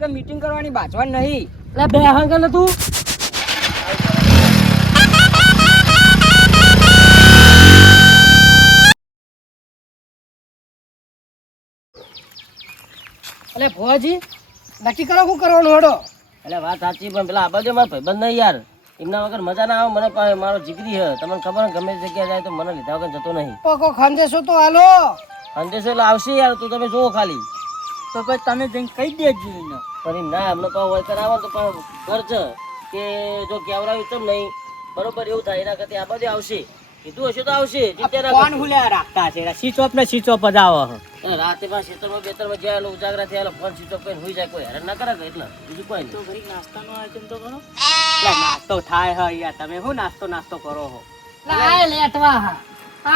કે મીટિંગ કરવાની બાજવા નહીં. એટલે બે હંગલ તું એટલે ભોજી નક્કી કરો શું કરવાનું હડો. એટલે વાત સાચી પણ પેલા આ બાજુ મારા ભાઈબંધ નહીં યાર, એમના વગર મજા ના આવે. મને પાસે મારો જીગરી છે, તમને ખબર ને ગમે તે જગ્યાએ જાય તો મને લીધા વગર જતો નહીં. કોઈ ખાનદેશો તો હાલો સંદેશો એટલે આવશે યાર, તું તમે જુઓ ખાલી. તો ભાઈ તમે જઈને કહી દેજો એને. પણ ના હમણાં પાછું વળતર આવે તો પાછું ઘર છે કે જો કેવડાવ્યું તો નહીં બરોબર એવું થાય. એના કરતા આ બાજુ આવશે, કીધું હશે તો આવશે. કોણ હુલ્યા રાખતા છે સ્વિચ ઓફ ને સ્વિચ ઓફ જ આવે. રાતે પાછા ખેતરમાં બેતરમાં જ્યાં ઉજાગરા થયા ફોન સ્વિચ ઓફ કરીને સુઈ જાય, કોઈ હેરાન ના કરે ને એટલે બીજું કોઈ નહીં. તો ઘડી નાસ્તાનો આઈટમ તો કરો. નાસ્તો થાય હે યાર, તમે શું નાસ્તો કરો હો? લાય લેટવા હા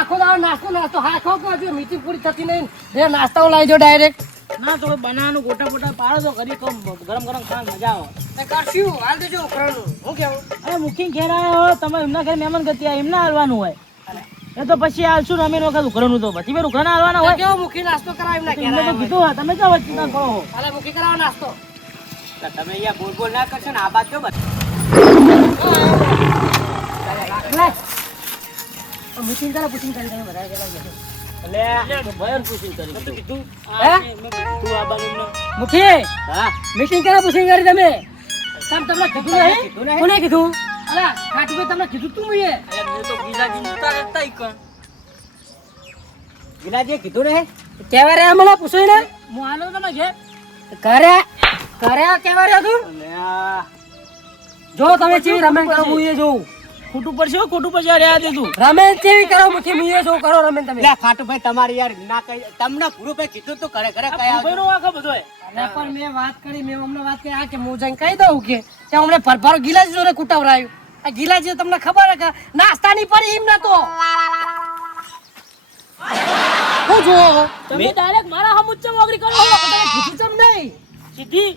આખો દાવ નાસ્તો હા ખો કે હજુ મીટિંગ પૂરી થતી નહીં જે નાસ્તાઓ લાવી દો ડાયરેક્ટ. ના તો બનાવવાનું ગોટા પાડો તો ઘડી તો ગરમ ખાવાની મજા આવે. તે કરશું હાલ દેજો ઉપરાનું હું કેવું. અરે મુખી ઘેર આવ્યો તમે એમના ઘરે મહેમાન ગતિ એમને હાલવાનું હોય એ તો પછી હાલશું ને અમે વખત ઉઘરાનું તો પછી મેં ઉઘરાના હાલવાના હોય. કેવો મુખી નાસ્તો કરાવ એમને એમને તો કીધું હોય તમે તો વચ્ચે ના કહો. હાલે મુખી કરાવો નાસ્તો. તમે અહીંયા બોલ ના કરશો ને આ બાત જો બસ મીટિંગ કરે પૂછીને કરી તમે બધા ગયેલા જશો. એટલે ભયન પૂછીને કરી કીધું. હે તું આ બાજુ મુખી હા મીટિંગ કરે પૂછીને કરી તમે તમને કીધું નહીં કોને કીધું? અલા ખાટુભાઈ તમને કીધું તું મુએ. મેં તો ગીલાજી ઉતાર હતા ઈકણ ગિલાજી કીધું ને કેવા રે મને પૂછો ને હું આલો તમે ઘેર કરે કેવા રે તું જો તમે ચેવી રમેન કરો મુએ જોઉં ખોટું પડશે અરે આ દે તું રમેન ચેવી કરો મુખી મુએ જો કરો રમેન તમે. ખાટુભાઈ તમારી યાર ના કહી તમને પૂરું ભાઈ કીધું તો કરે ભાઈનો વાંકો બધો અરે પણ મેં વાત કરી મેં અમને વાત કરી આ કે હું જઈને કહી દઉં કે ત્યાં અમને ફરફારો ગિલાજી જોડે કુટાવરાયું. આ ગિલાજી તમને ખબર હે કે નાસ્તાની પડી એમ નતો હું જો તમે ડાયરેક્ટ મારા હમ ઉચ્ચ મોગરી કરો તમે કીધું ચમ નહીં સીધી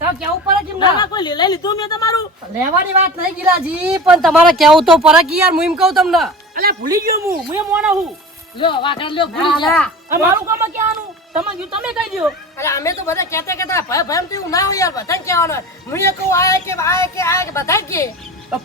તો કેવું પડે કેમ ના ના કોઈ લઈ લીધું મેં તમારું લેવાની વાત નહીં ગિલાજી પણ તમારે કેવું તો પડે કે યાર હું એમ કહું તમને. અલ્યા ભૂલી ગયો હું મોના હું લ્યો વાકડા લ્યો ભૂલી ગયા. આ મારું કામ કહેવાનું તમે કહી દો. અરે અમે તો બધા કહેતા ભય તો એવું ના હોય યાર બધાને કહેવાનું. હું એ કહું આયા કે બધા કે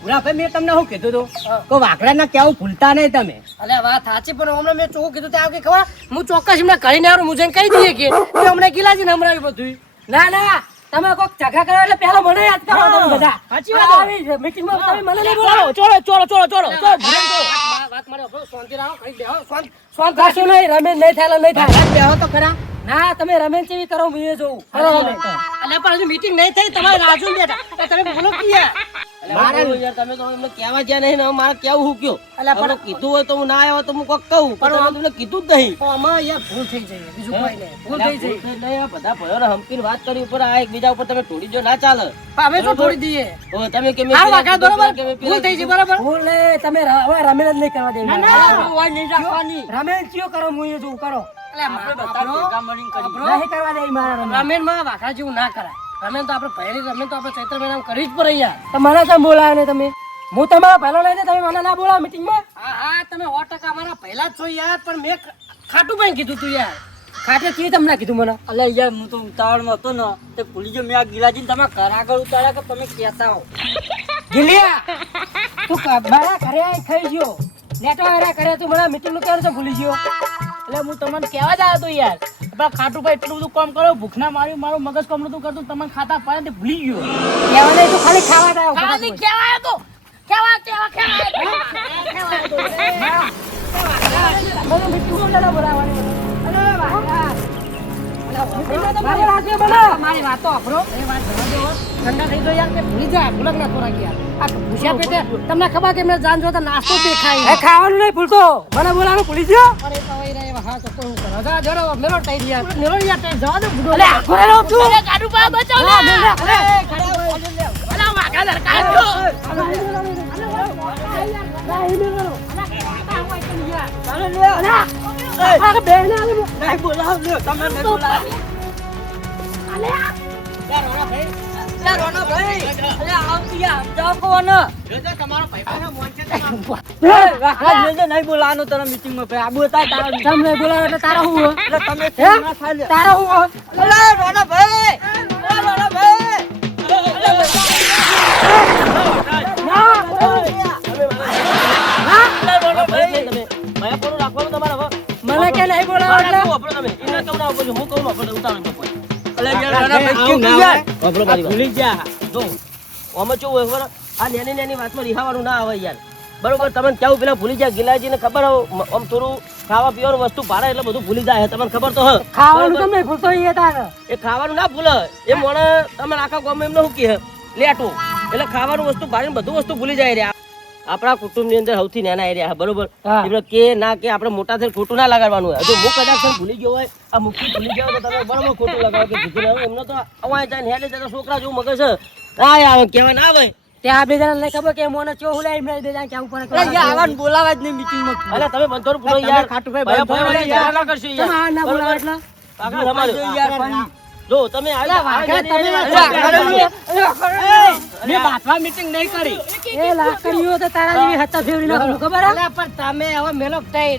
પૂરા ભાઈ મેં તમને શું કીધું તું કોઈ વાકડા ના કેવું ભૂલતા નહીં તમે. અલે વાત સાચી પણ હમણાં મેં ચોખ્ખું કીધું ત્યાં કે ખબર હું ચોક્કસ એમને કરીને આવ્યો હું જઈને કહી દઈએ કે અમને ગિલાજી નમરાવ્યું બધું. ના તમે કોક ઝઘડા કરો એટલે પહેલા મને યાદ કરો તમે બધા. સાચી વાત આવી મીટિંગમાં તમે મને નહીં બોલાવો. ચોલો વાત મારે શાંતિ રાખો કરી દેહો શાંત થશો નહીં રમેશ નહીં થાય નહીં થાય બેહો તો ખરા. ના તમે રમેશ જેવી કરો હું એ જોઉં કરો રમેશ. અલે પણ હજુ મીટિંગ નહીં થઈ તમારે રાજુ બેઠા તમે બોલો કે યાર યાર તમે તો એમને કહેવા જ્યાં નહીં ને હવે મારે કેવું હું કયો. અલ્યા પણ કીધું હોય તો હું ના આવ્યો તો હું કોક કહું પણ તમને કીધું જ નહીં. આમાં યાર ભૂલ થઈ જાય બીજું કોઈ નહીં ભૂલ થઈ જાય. બધા ભયોને હંપીને વાત કરી ઉપર આ એકબીજા ઉપર તમે તોડી જો ના ચાલે. અમે તો છોડી દઈએ. ઓ તમે કેમ આ વાકા બરોબર ભૂલ થઈ છે બરાબર. ભૂલ તમે હવે રમેશ જ નહીં કરવા દેવું. રમેશ કયો કરો હું એ જોઉં કરો. નહીં કરવા દે મારા રમેશ માં વાકા જેવું ના કરાય. રમેશ તો આપણે પહેલી રમેશ તો આપણે ચૈત્ર મહિનામાં કરી જ પડે યાર. મને તો બોલાવે ને તમે હું તમારા પહેલો લઈને તમે મને ના બોલાવો મીટિંગમાં. હા તમે 100% અમારા પહેલા જ છો યાર પણ મેં ખાટું ભાઈ કીધું તું યાર. ખાટે થી તમને કીધું મને. અલે યાર હું તો ઉતાવળમાં હતો ને તે ભૂલી ગયો મેં આ ગિલાજીને તમે ઘર આગળ ઉતાર્યા કે તમે કહેતા હો. ગિલિયા તું મારા ઘરે આઈ ખાઈ ગયો નેટો એરા કરે તું મને મીટિંગ નું ક્યારે તો ભૂલી ગયો. એટલે હું તમને કહેવા જ આવ્યો હતો યાર આપણા ખાટુભાઈ એટલું બધું કામ કરો ભૂખના મારું મગજ કામ નતું કરતું તમને ખાતા પાડે ભૂલી ગયો. કહેવા નહીં તું ખાલી ખાવા આવ્યો. ખાલી કહેવાય તો કેવા મને મીટિંગ માં લેલા બોલાવવાની. અરે વાહ મારી વાતો આપરો એ વાત જવા દેવો ઠંડા થઈ ગયો યાર કે ભૂલી જા ભૂલક ના થોડા ગયા. આ ભૂસ્યા પેટે તમને ખબર કે મેં જાન જોતા નાસ્તો દેખાય એ ખાવાનું નહીં ભૂલતો મને બોલાવાનું ભૂલી ગયો. અરે તો વઈ રહે હા તો હું કરો જા જરો મેરો ટાઈ રહ્યા મેરો યાર ટાઈ જવા દે ભૂડો. અલે આખો રે તું અરે કાડુ પા બચાવ લે અરે અલા વાગા દર કાડો અરે બેન નહીં બોલાવ લ્યો તમે નહીં બોલાવ. અલે યાર રોના ભાઈ અલે આવતિયા જાવ કોણ જોજો તમારો ભાઈનો મોન છે નહીં બોલાવાનો તને મીટિંગ માં ભાઈ આબુ હતા તારા તમને બોલાવો એટલે તારા હું એટલે તમે ના થાય તારા હું અલે રોના ભાઈ વાપરો તમે એના કેવું ના વાપરો હું કહું વાપરો ઉતારો કોઈ વાપરો મારી ભૂલી જા જો આમાં કેવું હોય ખબર આ નેની વાતમાં રિહાવાનું ના આવે યાર બરોબર તમને કેવું પેલા ભૂલી જાય ગિલાજીને ખબર આમ થોડું ખાવા પીવાનું વસ્તુ ભાડે એટલે બધું ભૂલી જાય તમને ખબર તો હ ખાવાનું તમે ભૂલતો એ તારે એ ખાવાનું ના ભૂલે એ મોણે તમે આખા ગામમાં એમને શું કહે લેટો એટલે ખાવાનું વસ્તુ ભાડીને બધું વસ્તુ ભૂલી જાય રે આપણા કુટુંબની અંદર સૌથી નાના એરિયા બરોબર એટલે કે ના કે આપણે મોટા થઈને ખોટું ના લગાડવાનું હોય જો હું કદાચ ભૂલી ગયો હોય આ મુખી ભૂલી ગયો તો તમે બરોબર ખોટું લગાવો કે કીધું એમનો તો અવાય જાય હેડે જાય છોકરા જેવું મગજ છે ના આવે કહેવાય ના આવે ત્યાં બે જણા ખબર કે મોને ચો હુલાઈ બે જણા કેવું પડે આવવાનું બોલાવા જ નહીં મીટિંગ માં અલે તમે બંધોર પૂરો યાર ખાટુભાઈ ભાઈ ના કરશો યાર તમે ના બોલાવા એટલે પાગલ અમારો યાર જો તમે મે બાતવા મીટિંગ નહીં કરી એ લાકડીઓ તો તારા જેવી હતા ફેવરી નાખું ખબર અલે પણ તમે હવે મેલો થઈ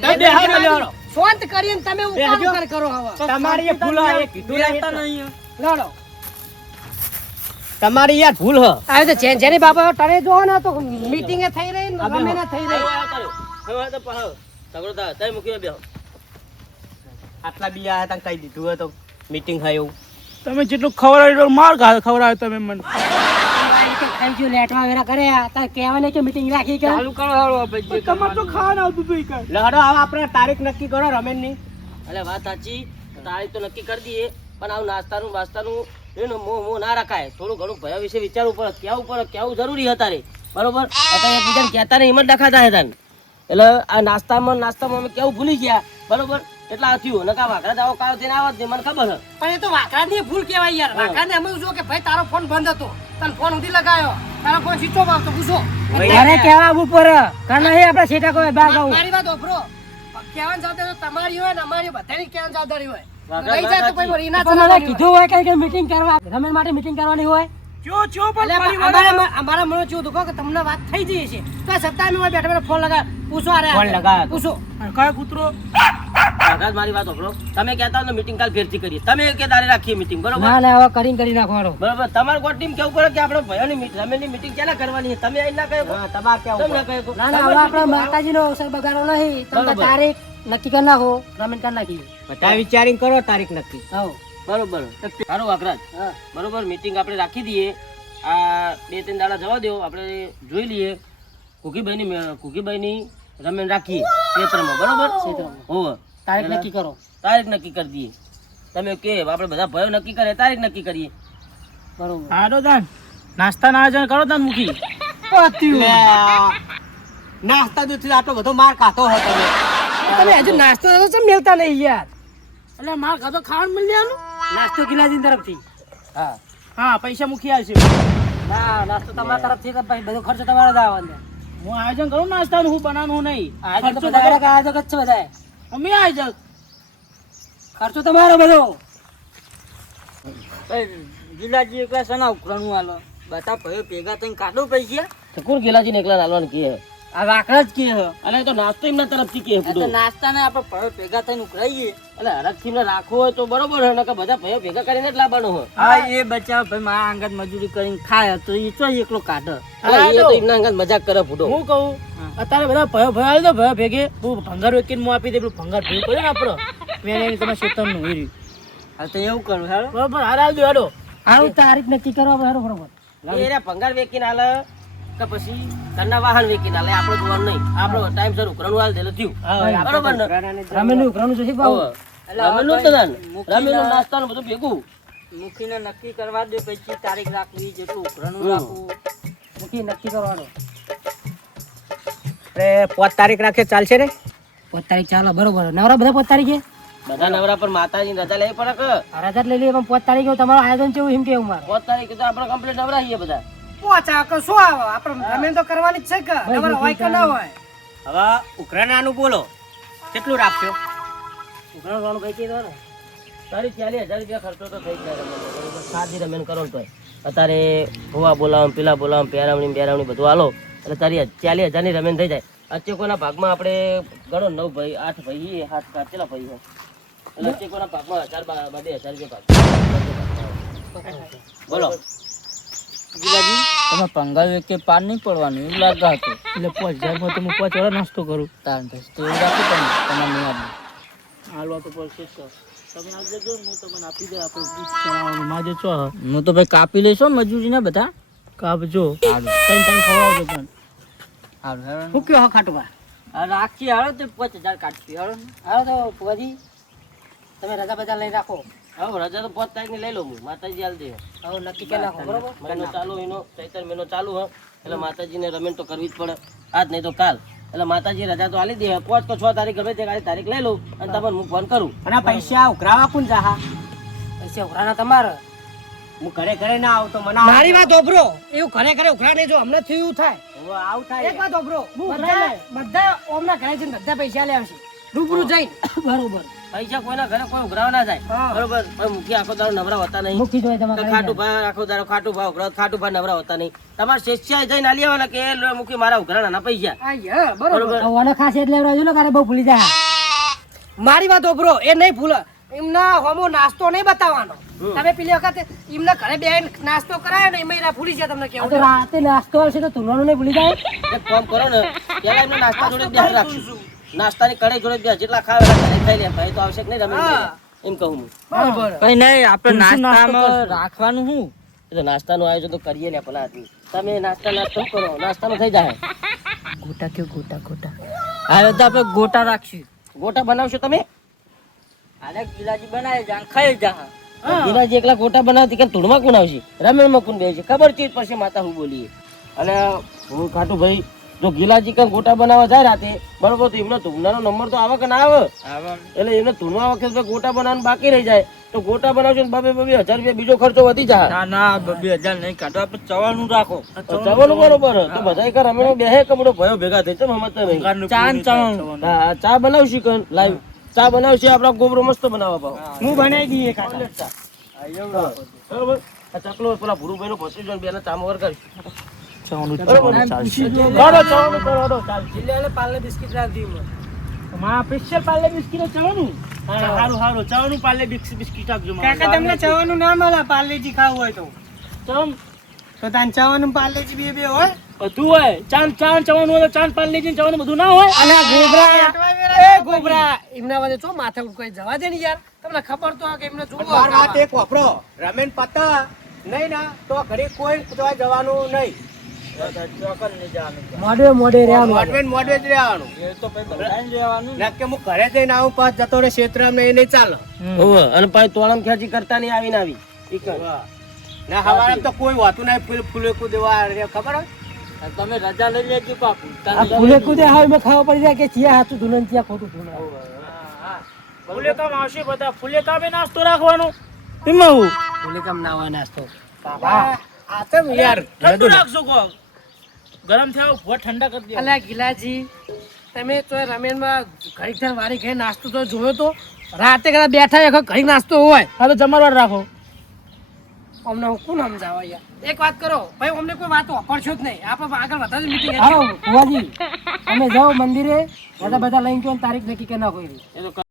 શાંત કરીને તમે ઉપાડ કરો હવે તમારી એ ભૂલ એ કીધું રહેતા નહીં લડો તમારી યાર ભૂલ હ આ તો જેની બાબા ટરે જો ને તો મીટિંગ એ થઈ રહી ને ગમે ના થઈ રહી હવે તો પાહો સગળતા તઈ મૂકીને બેહો આટલા બિયા હતા કઈ દીધું હોય તો મીટિંગ થાય એવું તમે જેટલું ખવડાવ્યું માર ખવડાવ્યો તમે મને ખાઈ જો લેટવા વેરા કરે તાર કહેવાને કે મીટિંગ રાખી કે ચાલુ કરો હાલો તમારે તો ખાવાનું આવતું હતું ઈ લડો હવે આપણે તારીખ નક્કી કરો રમેશની અલે વાત સાચી તારીખ તો નક્કી કરી દઈએ પણ આવું નાસ્તાનું એનો મોહ ના રખાય થોડું ઘણું ભયા વિશે વિચારવું પડે કેવું જરૂરી હતા રે બરોબર અત્યારે એકબીજાને કહેતા ને હિંમત દેખાતા હતા એટલે આ નાસ્તામાં અમે કેવું ભૂલી ગયા બરોબર એટલે આ થયું નકા વાકડા દાવો કાળ થઈને આવત ને મને ખબર છે પણ એ તો વાકડાની ભૂલ કહેવાય યાર વાકડાને અમે જો કે ભાઈ તારો ફોન બંધ હતો તને ફોન ઉધી લગાયો તારો ફોન સ્વિચ ઓફ આવતો પૂછો અરે કેવા ઉપર કાના હે આપણે સેટા કોઈ બાગ આવું મારી વાત ઓફરો કહેવાનું જવાબદારી તમારી હોય ને અમારી બધાની કહેવાનું જવાબદારી હોય લઈ જાય તો કોઈ રીના તમારે કીધું હોય કે મીટિંગ કરવા રમેશ માટે મીટિંગ કરવાની હોય ચો પણ અમારા મને ચો દુખો કે તમને વાત થઈ જઈ છે તો સત્તામાં હોય બેઠા ફોન લગા પૂછો અરે ફોન લગાવ્યો પૂછો કયો કૂતરો મારી વાત સાંભળો તમે કહેતા હો મીટિંગ કાલ ફેરથી કરીએ તમે કે દારે રાખીએ મીટિંગ બરોબર ના ના હવે કરી નાખવાનો બરોબર તમારે કોઈ ટીમ કેવું કરે કે આપણે ભયોની રમેશની મીટિંગ ક્યારે કરવાની છે તમે અહીં ના કહો તમારે કેવું ના કહો ના ના હવે આપણે માતાજીનો અવસર બગાડો નહીં તમે તારીખ નક્કી કરી નાખો રમેશ કરી નાખી બધા વિચારીને કરો તારીખ નક્કી હા બરોબર સારું વાકરાજ બરોબર મીટિંગ આપણે રાખી દઈએ આ 2-3 દાડા જવા દો આપણે જોઈ લઈએ કુકીભાઈની રમેશ રાખીએ ક્ષેત્રમાં બરોબર હોવ તારીખ નક્કી કરો તારીખ નક્કી કરી દઈએ તમે કે આપણે બધા ભયો નક્કી કરે તારીખ નક્કી કરીએ બરોબર હારો દાન નાસ્તાના આયોજન કરો તાન મૂકી નાસ્તા દૂધ આટલો બધો માર ખાતો હતો તમે હજુ નાસ્તો તો મેલતા નહીં યાર એટલે માર ખાતો ખાવાનું મળી જવાનું નાસ્તો ગિલાજી તરફથી હા પૈસા મૂકી આવશે ના નાસ્તો તમારા તરફથી તો ભાઈ બધો ખર્ચો તમારો જ આવવાનો હું આયોજન કરું નાસ્તાનું હું બનાવવાનું નહીં આયોજન તો બધા આયોજક જ છે બધા અમે આયોજક ખર્ચો તમારો બધો ગિલાજી એકલા સના ઉકરાનું હાલો બધા ભાઈઓ ભેગા થઈને કાઢો પૈસા તો કોણ ગેલાજીને એકલા નાલવાનું કહે આ વાકડા જ કે અને તો નાસ્તો એમના તરફથી કહે પૂરો નાસ્તાને આપણે ભાઈઓ ભેગા થઈને ઉકરાઈએ એટલે હરખથી રાખવો હોય તો બરોબર હોય નકર બધા ભાઈઓ ભેગા કરીને જ લાવવાનો હોય હા એ બચ્ચા ભાઈ મારા અંગત મજૂરી કરીને ખાય તો એ તો એકલો કાઢે એ તો એમના અંગત મજાક કરે ફૂટો હું કહું અત્યારે બધા ભાઈઓ આવી દો ભાઈઓ ભેગે હું ભંગાર વેકીને હું આપી દે પેલું ભંગાર ભેગું કર્યું ને આપણો વેને તમે શેતરનું હીર્યું હા તો એવું કરું હેડો બરોબર હાર આવજો હેડો આનું તારીખ નક્કી કરવા બરોબર એ ભંગાર વેકીને હાલે કે પછી ઘરના વાહન વેકીને હાલે આપણે જોવાનું નહીં આપણો ટાઈમ સર ઉકરાનું હાલ દેલો થયું બરોબર ને રમેનું ઉકરાનું જોઈ બાબુ રમેનું તો રમેનું નાસ્તાનું બધું ભેગું મુખીને નક્કી કરવા દે પછી તારીખ રાખવી જેટલું ઉકરાનું રાખવું મુખી નક્કી કરવાનો અરે 5 તારીખ રાખે ચાલશે ને 5 તારીખ ચાલો બરોબર નવરા બધા 5 તારીખે બધા નવરા પર માતાજી રજા લેવી પડે કે રજા લઈ લઈએ પણ 5 તારીખે તમારું આયોજન કેવું એમ કેવું મારે 5 તારીખે તો આપણે કમ્પ્લીટ નવરા છીએ બધા પોચા કે શું આવે આપણે રમેન તો કરવાની જ છે કે તમારે હોય કે ના હોય હવે ઉકરાનાનું બોલો કેટલું રાખશો ઉકરાનું કઈ કીધો ને તારી 40,000 રૂપિયા ખર્ચો તો થઈ જાય સાદી રમેન કરો તો અત્યારે ભૂવા બોલાવ પેલા બોલાવ પેરાવણી બધું હાલો એટલે તારી 40,000 ની રમેન થઈ જાય અચેકોના ભાગમાં આપણે ગણો 9 ભાઈ 8 ભાઈ 7 કેટલા ભાઈ હોય એટલે અચેકોના ભાગમાં 1,000 રૂપિયા ભાગ બોલો ગિલાજી તમે પંગાલ વેકે પાર નહીં પડવાનું એવું લાગતા હતું એટલે 5,000 માં તો હું 5 વાળા નાસ્તો કરું તાર તો એવું રાખો તમે તમારે નહીં આપવું હાલવા તો પડશે જ. તમે આજ જજો ને હું તમને આપી દે આપણે માજે છો હું તો ભાઈ કાપી લઈશું મજૂરીને બધા. કાપજો હારું. તને ખવડાવજો પણ હારું શું કયો ખાટુભા? હા રાખી હાલો તે 5000 કાઢી હાલો. હાલો તો ફુવાજી તમે રજા બજા લઈ રાખો. હવે રજા તો 5 તારીખની લઈ લઉં હું, માતાજી હાલ દે. હવે નક્કી કરી નાખો બરોબર. મહિનો ચાલુ એનો ચૈતર મહિનો ચાલુ હ એટલે માતાજીને રમેન તો કરવી જ પડે, આજ નહીં તો કાલ. એટલે માતાજી રજા તો આલી દે. 5 તો 6 તારીખ ગમે તે તારીખ લઈ લઉં અને તમને હું ફોન કરું. અને આ પૈસા ઉઘરાવા કોણ જાહા? પૈસા ઉઘરાના તમારે. હું ઘરે ઘરે ના આવતો મને મારી વાત ઓબરો, એવું ઘરે ઘરે ઉઘરા નહીં. જો અમને થયું એવું થાય. આવું થાય. એક વાત ઓબરો, બધા ઓમના ઘરે જઈને બધા પૈસા લે આવશે રૂબરૂ જઈને. બરોબર. પૈસા કોઈના ઘરે કોઈ ઉઘરાવા ના જાય. હા. બરોબર. પણ મુખી આખો દાડો નવરા હોતા નહીં. મુખી જોઈ તમારે ખાટું ભા આખો દાડો ખાટું ભા ઉઘરાવ, ખાટું ભા નવરા હોતા નહીં. તમારે શેષિયા જઈને આલી આવવાના કે એ લો મુખી મારા ઉઘરાના પૈસા. બરોબર. ઓને ખાસ એટલે રહેજો ને કારે બહુ ભૂલી જાય. મારી વાત ઓબરો, એ નહીં ભૂલે. એમના હોમો નાસ્તો નહીં બતાવવાનો. તમે પેલી વખત એમના ઘરે બેહીને નાસ્તો કરાયો ને એમાં એના ભૂલી જાય તમને કેવું. તો રાતે નાસ્તો હશે તો તુલવાનું નહીં ભૂલી જાય. એક કામ કરો ને, પેલા એમને નાસ્તા જોડે બેસી રાખશું. નાસ્તાની કઢાઈ જોડે બેસ, જેટલા ખાવે એટલા ઘરે ખાઈ લે. ભાઈ તો આવશે કે નહીં રમે એમ કહું હું. બરોબર. કઈ નહીં આપણે નાસ્તામાં રાખવાનું શું? એટલે નાસ્તાનું આયોજન તો કરીએ લે પેલા આદમી. તમે નાસ્તો કરો, નાસ્તાનું થઈ જાય. ગોટા કેવું ગોટા ગોટા. હવે તો આપણે ગોટા રાખશું. ગોટા બનાવશો તમે? આને ગિલાજી બનાવી જા ખાઈ જા. ગિલાજી એકલા ગોટા બનાવતી કે ધૂળમાં કોણ આવશે? રમેણમાં કોણ બે છે? ખબર છે પછી માતા હું બોલીએ. અને હું ખાટું ભાઈ જો ગિલાજી કઈ ગોટા બનાવવા જાય રાતે બરોબર તો એમનો ધૂળનાનો નંબર તો આવે કે ના આવે? એટલે એમને ધૂળમાં વખત ગોટા બનાવવાનું બાકી રહી જાય તો ગોટા બનાવશો ને 2,000 રૂપિયા બીજો ખર્ચો વધી જાય. ના ના 2000 નહીં કાઢો, આપણે ચવાનું રાખો. ચવાનું બરોબર તો બધા એક રમેણ બેહે કમડો ભયો ભેગા થઈ ચમ સમજતા નહીં. હા ચા બનાવશી કન લાઈવ ચા બનાવશી. આપડા ગોબરો મસ્ત બનાવવા પાવ હું બનાવી દઈએ બરોબર. આ ચકલો પેલા ભૂરુભાઈ નો ભત્રીજો બેને ચા વગર કરીશું. પાર્લે બિસ્કિટ રાખી કાકા તમને ચવાનું ના મળે. પાર્લેજી ખાવું હોય તો તાન ચવાનું પાર્લેજી બે બે હોય. બધું હોય. ચાંદ ચવાનું હોય ચાંદ પાલી લઈ ચવાનું બધું ના હોય. અને આ ગોબરા એ ગોબરા એમના વચ્ચે છો માથે કોઈ જવા દે ને યાર. તમને ખબર તો હોય કે એમને જોવો. વાત એક વાપરો રમેન પતા નહીં ના તો ઘરે કોઈ જવાનું નહીં. મોડે મોડે મોડવે મોડવે જ રહેવાનું. નક્કી હું ઘરે જઈને આવું પાછ જતો રે ક્ષેત્રમાં એ નહીં ચાલે. અને પાછી તોળમ ખેંચી કરતા નહીં આવીને આવી. ના હવારે તો કોઈ હોતું નહીં. ફૂલે કુદેવા ખબર હોય? તમે રજા લઈ લેજો બાપુ. ફૂલે કુદે હાલ મેં ખાવા પડી જાય કે ચિયા હાથું ધુલન ચિયા ખોટું ધુલન. ફૂલેકામ આવશે બધા. ફૂલેકામે નાસ્તો રાખવાનો. એમાં હું ફૂલે કામ ના હોય નાસ્તો. આ તો યાર ઠંડુ રાખશો કો ગરમ થયા ભૂવા ઠંડા કરી દે. અલ્યા ગિલાજી તમે તો રમેનમાં ઘડીક થઈને વારી ખાઈ નાસ્તો તો જોયો તો રાતે કદાચ બેઠા એક ઘડીક નાસ્તો હોય. હા તો જમરવાર રાખો. અમને હું કોણ સમજાવવા યાર. એક વાત કરો ભાઈ, અમને કોઈ વાત વાપરશો જ નહીં. આપણે આગળ વધારે મીટિંગ. હાલો ફુવાજી તમે જાઓ મંદિરે બધા લઈને તારીખ નક્કી કરી નાખો.